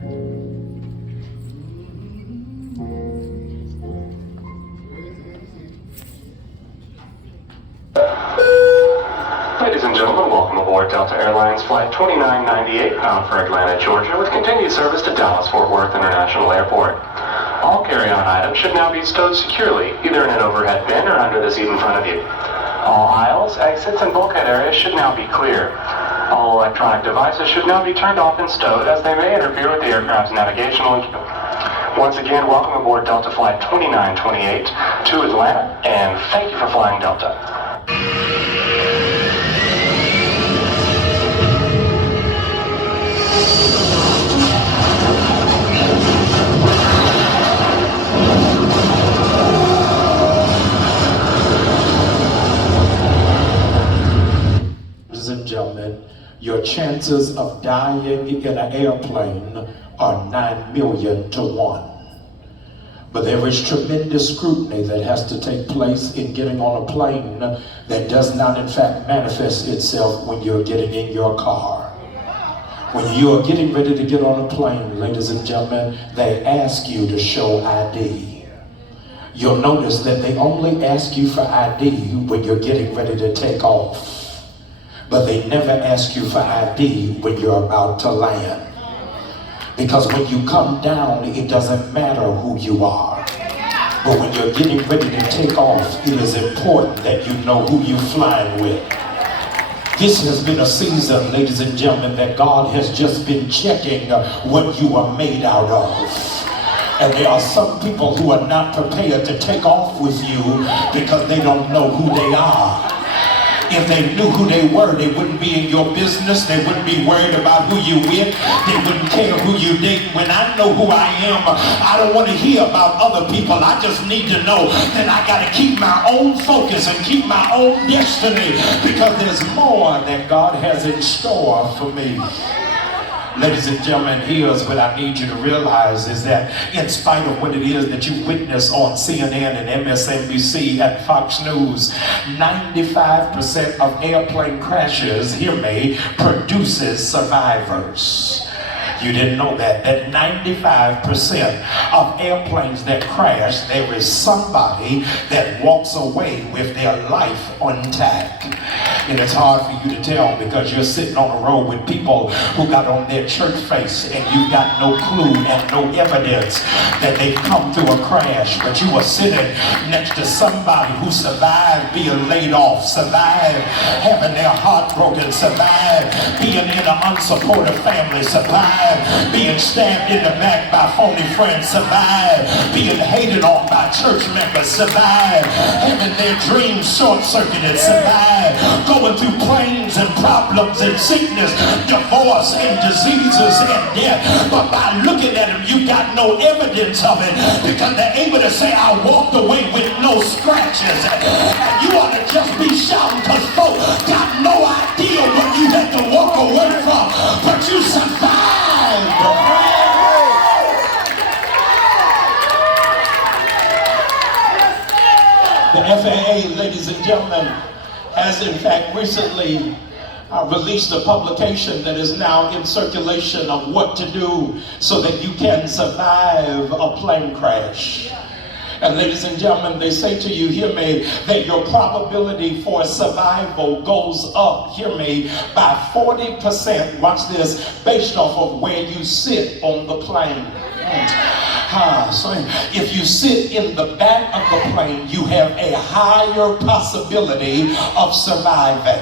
Ladies and gentlemen, welcome aboard Delta Airlines Flight 2998, bound for Atlanta, Georgia, with continued service to Dallas-Fort Worth International Airport. All carry-on items should now be stowed securely, either in an overhead bin or under the seat in front of you. All aisles, exits, and bulkhead areas should now be clear. All electronic devices should now be turned off and stowed, as they may interfere with the aircraft's navigational. Once again, welcome aboard Delta Flight 2928 to Atlanta, and thank you for flying Delta. Ladies and gentlemen, your chances of dying in an airplane are 9 million to 1. But there is tremendous scrutiny that has to take place in getting on a plane that does not in fact manifest itself when you're getting in your car. When you are getting ready to get on a plane, ladies and gentlemen, they ask you to show ID. You'll notice that they only ask you for ID when you're getting ready to take off. But they never ask you for ID when you're about to land. Because when you come down, it doesn't matter who you are. But when you're getting ready to take off, it is important that you know who you're flying with. This has been a season, ladies and gentlemen, that God has just been checking what you are made out of. And there are some people who are not prepared to take off with you because they don't know who they are. If they knew who they were, they wouldn't be in your business. They wouldn't be worried about who you with. They wouldn't care who you date. When I know who I am, I don't want to hear about other people. I just need to know that I got to keep my own focus and keep my own destiny, because there's more that God has in store for me. Ladies and gentlemen, here's what I need you to realize is that in spite of what it is that you witness on CNN and MSNBC and Fox News, 95% of airplane crashes, hear me, produces survivors. You didn't know that 95% of airplanes that crash, there is somebody that walks away with their life intact. And it's hard for you to tell because you're sitting on a row with people who got on their church face and you got no clue and no evidence that they've come through a crash. But you were sitting next to somebody who survived being laid off, survived having their heart broken, survived being in an unsupportive family, survived being stabbed in the back by phony friends, survived being hated on by church members, survived having their dreams short-circuited, survived going through pains and problems and sickness, divorce and diseases and death. But by looking at them, you got no evidence of it because they're able to say, I walked away with no scratches. And you ought to just be shouting because folks got no idea what you had to walk away from, but you survived. The FAA, ladies and gentlemen, has in fact recently released a publication that is now in circulation of what to do so that you can survive a plane crash. And ladies and gentlemen, they say to you, hear me, that your probability for survival goes up, hear me, by 40%, watch this, based off of where you sit on the plane. So if you sit in the back of the plane, you have a higher possibility of surviving.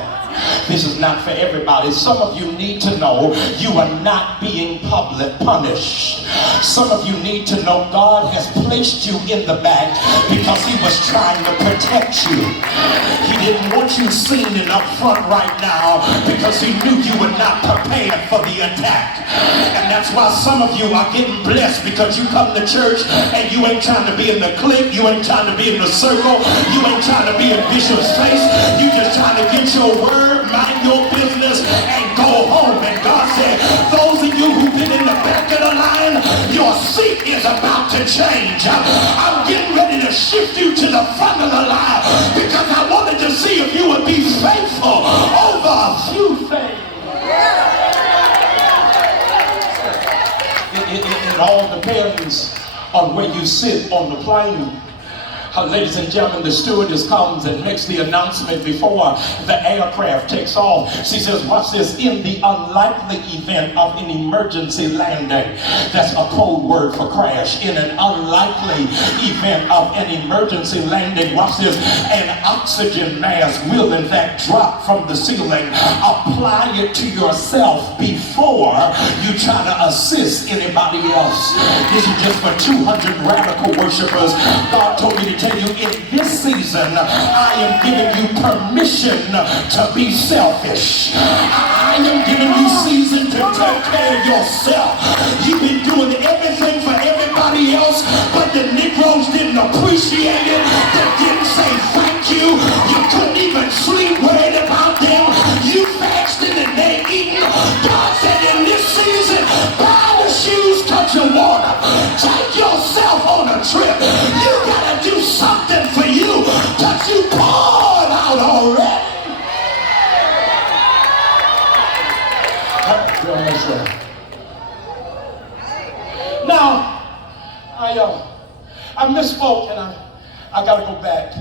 This is not for everybody. Some of you need to know you are not being public punished. Some of you need to know God has placed you in the back because he was trying to protect you. He didn't want you seen and up front right now because he knew you were not prepared for the attack. And that's why some of you are getting blessed because you come to church and you ain't trying to be in the clique, you ain't trying to be in the circle, you ain't trying to be in Bishop's face, you just trying to get your word, mind your business, and go home. And God said, those of you who've been in the back of the line, your seat is about to change. I'm getting ready to shift you to the front of the line because I wanted to see if you would be faithful over a few things. it all depends on where you sit on the plane. Ladies and gentlemen, the stewardess comes and makes the announcement before the aircraft takes off. She says, watch this, in the unlikely event of an emergency landing. That's a code word for crash. In an unlikely event of an emergency landing, watch this, an oxygen mask will in fact drop from the ceiling. Apply it to yourself before you try to assist anybody else. This is just for 200 radical worshipers. God told me to tell you, in this season, I am giving you permission to be selfish. I am giving you season to take care of yourself. You've been doing everything for everybody else, but the Negroes didn't appreciate it. They didn't say thank you. You couldn't even sleep worried about them. You fasted and they eating. God said in this season, buy the shoes, touch your water. Take yourself on a trip. You gotta do something for you, but you poured out already. Now, I misspoke, and I gotta go back,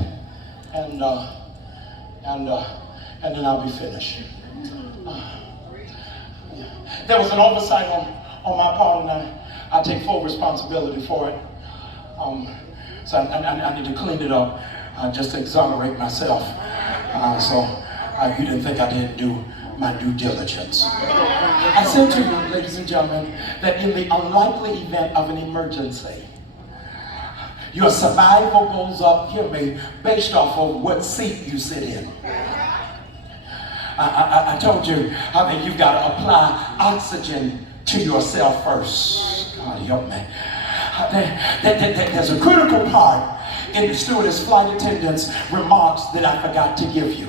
and then I'll be finished. There was an oversight on my part, and I take full responsibility for it. So I need to clean it up, just to exonerate myself. So you didn't think I didn't do my due diligence. I said to you, ladies and gentlemen, that in the unlikely event of an emergency, your survival goes up, hear me, based off of what seat you sit in. I told you that you've got to apply oxygen to yourself first. God help me. There's a critical part in the stewardess flight attendant's remarks that I forgot to give you.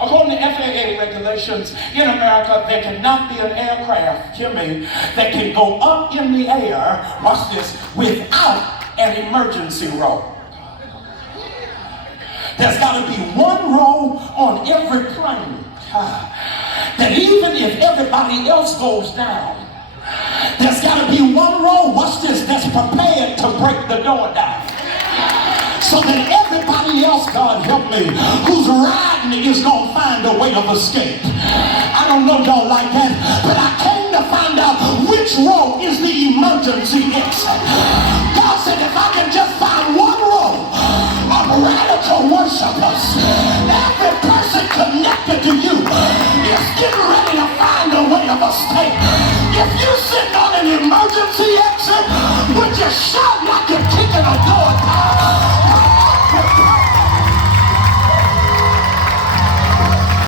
According to FAA regulations, in America, there cannot be an aircraft, hear me, that can go up in the air, watch this, without an emergency row. There's got to be one row on every plane that even if everybody else goes down, there's got to be one row, watch this, that's prepared to break the door down. So that everybody else, God help me, who's riding is going to find a way of escape. I don't know y'all like that, but I came to find out which row is the emergency exit. God said if I can just find one row of radical worshipers, every person connected to you is getting ready to find a way of escape. If you're sitting on an emergency exit, would you shout like a king?